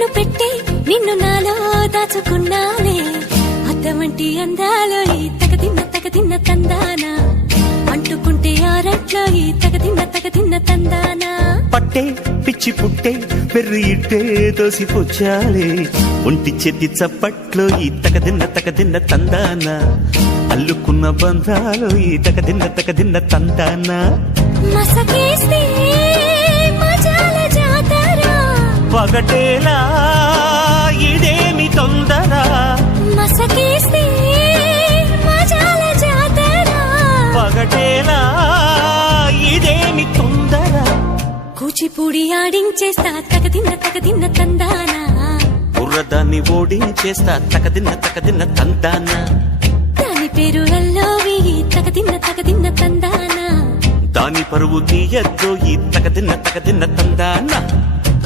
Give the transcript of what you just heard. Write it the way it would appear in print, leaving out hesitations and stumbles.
కన్ను పెట్టి నిన్ను నాలో దాచుకున్నానే అద్దమంటి అందాలో ఈ తగదిన్న తందానా అంటుకుంటే ఆరట్లో ఈ తగదిన్న తందానా పట్టే పిచ్చి పుట్టే పెర్రి ఇట్టే దోసిపుచ్చాలే ఒంటి చెట్టి చప్పట్లో ఈ తగదిన్న తందానా అల్లుకున్న బంధాలు ఈ తగదిన్న తందానా మసకేస్తే మజాల జాతర పగటేలా ఇదేమి తొందర మసకేస్తే మజాల జాతర పగటేలా ఇదేమి తొందర కూచిపూడి ఆడించేస్తా తగదిన్న తందానా బుర్రదాన్ని ఓడించేస్తా తగదిన్న తందానా దాని పేరు అల్లోవి తగదిన్న తందానా దాని పరువు తీయద్దు ఈ తగదిన్న తందానా